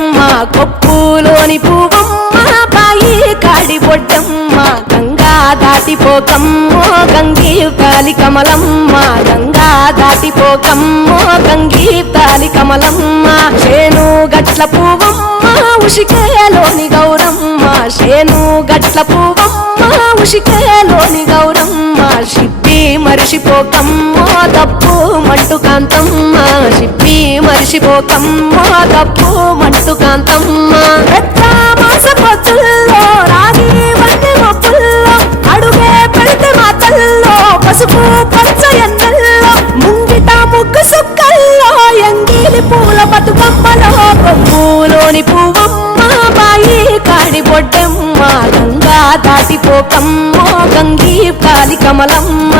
బొడ్డెమ్మ కొప్పులోని పువ్వమ్మ బాయి కాడి బొడ్డెమ్మ గంగా దాటిపోకమ్మో గంగీ తాలి కమలమ్మ గంగా దాటిపోకమ్మో గంగీ తాలి కమలమ్మ శేను గట్ల పువ్వమ్మ ఉషికేలోని గౌరమ్మ శేను గట్ల పువ్వమ్మ ఉషికేలోని గౌరమ్మ షిప్పి మరిషిపోకమ్మో తప్పు మంటు కాంతమ్మ షిప్పి మరిషిపోకమ్మో తప్పు మంటు కాంతమ్మ మాస పొత్తుల్లో రాగి వంటి మొప్పుల్లో అడుగే పెడితే మా తల్లో పసుపు పచ్చ ఎన్నెల్లో ముంగిట ముగ్గు సుక్కల్లో ఎంగిలి పూల బతుకమ్మలో కొప్పులోని పువ్వమ్మ బాయి కాడి బొడ్డెమ్మ గంగా దాటిపోకమ్మో గంగీ కాలి కమలమ్మ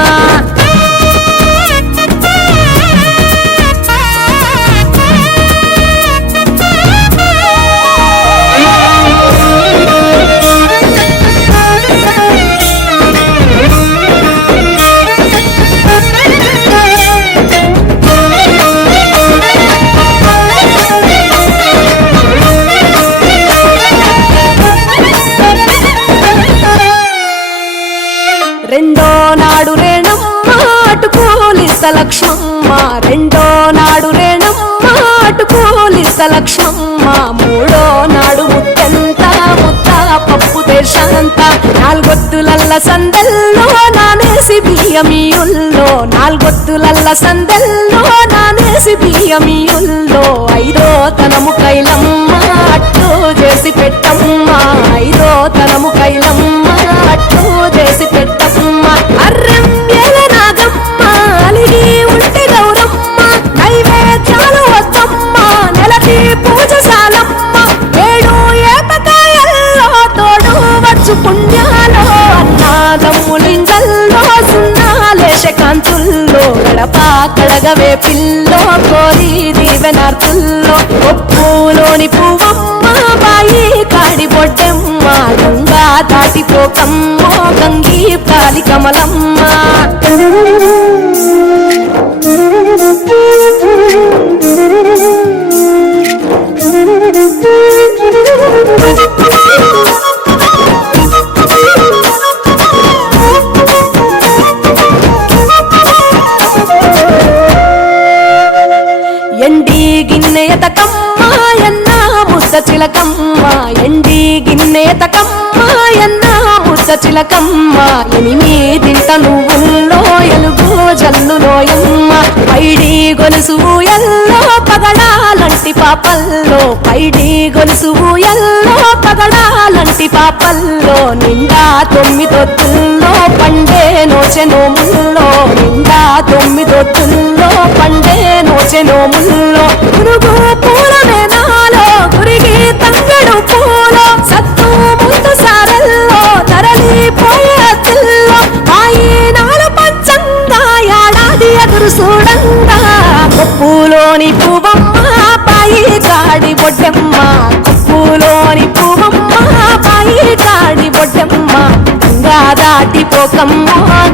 రెండో నాడు రేణమ్మ అటుకూలిస్త లక్ష్మమ్మ రెండో నాడు రేణమ్మ అటుకూలిస్త లక్ష్మమ్మ మూడో నాడు ముత్తంత ముత్త పప్పు దేశంత నాలుగొత్తులల్ల సందెల్లో నానేసి బియ్యమియుల్లో నాలుగొత్తులల్ల సందెల్లో నానేసి బియ్యమియుల్లో ఐదో తనము కైలమ్మ అట్టు చేసి పెట్టమ్మ ఐదో తనము కైలమ్మ అట్టు చేసి పెట్టమ్మ అర్రం ఏల నాగమ్మ అలిగి ఉంటే గౌరమ్మ నైవేద్యాలు వద్దమ్మ నెలకి పూజశాలమ్మ ఏడు ఏపకాయల్లో తోడు వచ్చు పుణ్యాలో అన్నాదమ్ములింగల్లో సున్నాలేశ కాంతుల్లో గడప కడగవే పిల్లో కోరి దీవెనార్తుల్లో కొప్పులోని పువ్వమ్మ బాయి కాడి బొడ్డెమ్మ గంగా దాటిపోకమ్మో గంగీ కాలి కమలమ్మ ఎండి గిన్నెయతకమ్మ ఎన్న ముద్ద చిలకమ్మ ఎండి గిన్నెయతకమ్మ ఎన్న ముద్ద చిలకమ్మ ఎనిమిదింట నువ్వుల్లో ఎలుగు జల్లులోయమ్మ పైడి గొలుసు ఎల్లో పగడాలంటి పాపల్లో పైడి గొలుసు ఎల్లో పగడాలంటి పాపల్లో నిండా తొమ్మిదొత్తుల్లో పండే నోచె నోముల్లో నిండా తొమ్మిదొత్తుల్లో పండే నోచె నోముల్లో పురుగు పూల మేనాలో గురిగి తంగడు పూలో సత్తు ముందు సారల్లో తరలిపోయే అత్తుల్లో ఆయినాలు పంచంగా ఏడాది ఎదురు చూడంగా కొప్పులోని పువ్వమ్మ బాయి కాడి బొడ్డెమ్మ కొప్పులోని పువ్వమ్మ బాయి కాడి బొడ్డెమ్మ గంగా దాటిపోకమ్మ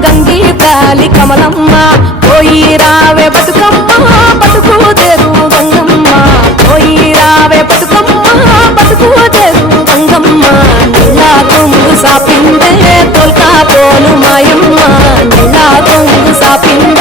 గంగీ తాలి కమలమ్మ పోయి రావే బతుకమ్మ బతుకు తెరు గంగమ్మ పోయి రావే బతుకమ్మ బతుకు తెరు గంగమ్మ నీలా కొంగు సాపిందే తొల్కా పోను మాయమ్మ నీలా కొంగు సాపిందే